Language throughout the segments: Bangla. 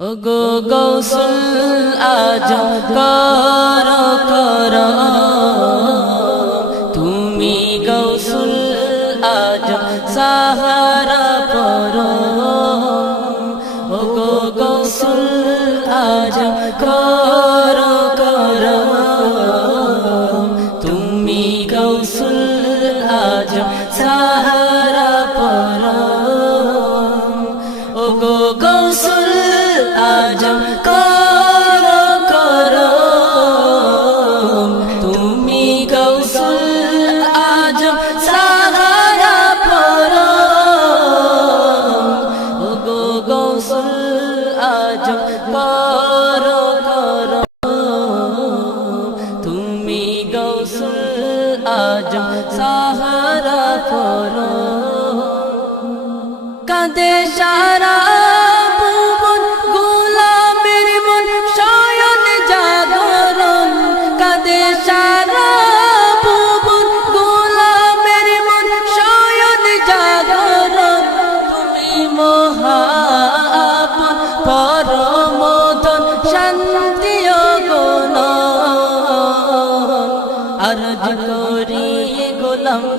গো গৌসুল, আজ কর কর। তুমি গৌসুল, আজ সাহারা পর। গো গৌসুল, আজ কর কর। তুমি গৌসুল, আজ সাহারা পর। গো গৌসুল আজম কর কর। তুমি গৌসুল আজম, সাহারা পর। গো গৌসুল আজম, কর কর। তুমি গৌসুল আজম, সাহারা পর। কাঁদে সারা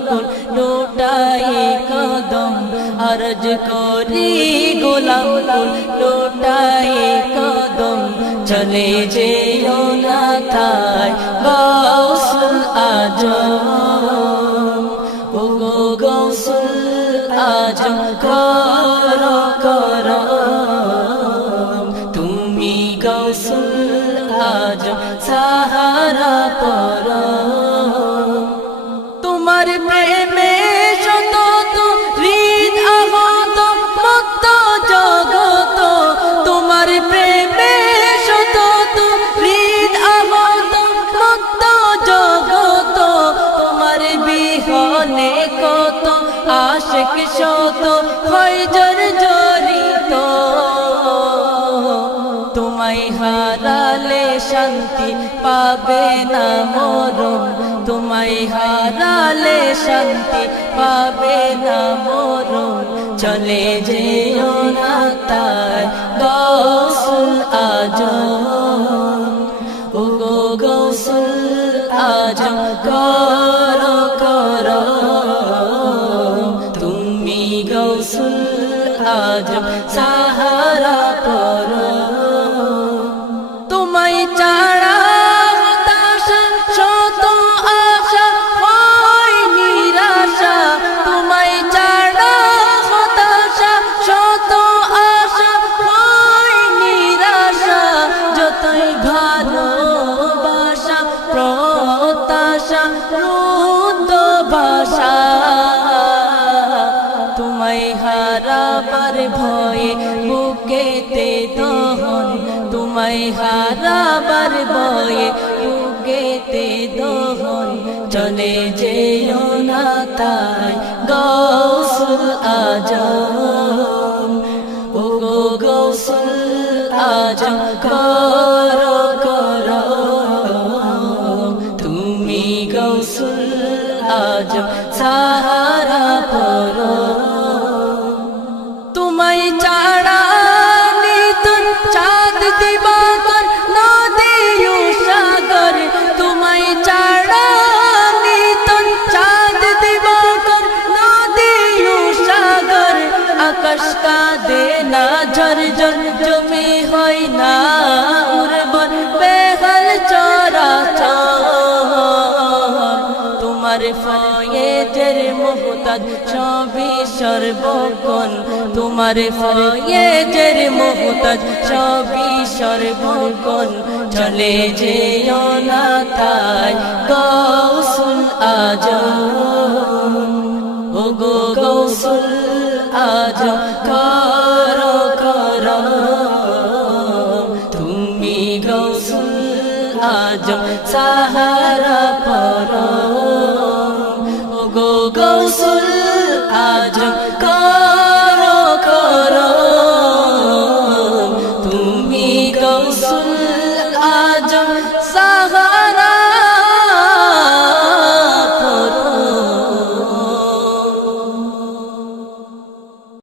গোলাম লোটাই কদম, আরজ করি গোলাম কুল লোটাই কদম, চলে যেও না তাই গৌসুল আজম। ও গো গৌসুল আজম তোমার শত হৃদ আহত জগত, তোমার প্রেমে শত হৃদ আহত মুক্ত জগত, তোমার বিহনে কত আশেক শত হয় জর জরিত। তোমায় হারালে শান্তি পাবে না মরম তোমায় হারালে শান্তি পাবে না মরম চলে যেও না তাই গৌসুল আজম। ও গো গৌসুল আজম, কর কর। তুমি গৌসুল আজম রুদ্ধ ভাষা তোমায় হারাবার ভয়ে বুকেতে দহন। তোমায় হারাবার ভয়ে বুকেতে দহন। চলে যেও না তাই গৌসুল আজম আজম সাহারা পর। তোমায় চাড়া নিতন চাঁদ দিবাকর নদী সাগর। তোমায় চাড়া নিতন চাঁদ দিবাকর নদী সাগর। আকাশ কাঁদে না ঝর ঝর মোহতাজ সবই সর্বক্ষণ তোমার ফয়েজের মোহতাজ সবই সর্বক্ষণ চলে যেও না তাই গৌসুল ও গো গৌসুল আজম তুমি সাহা গৌসুল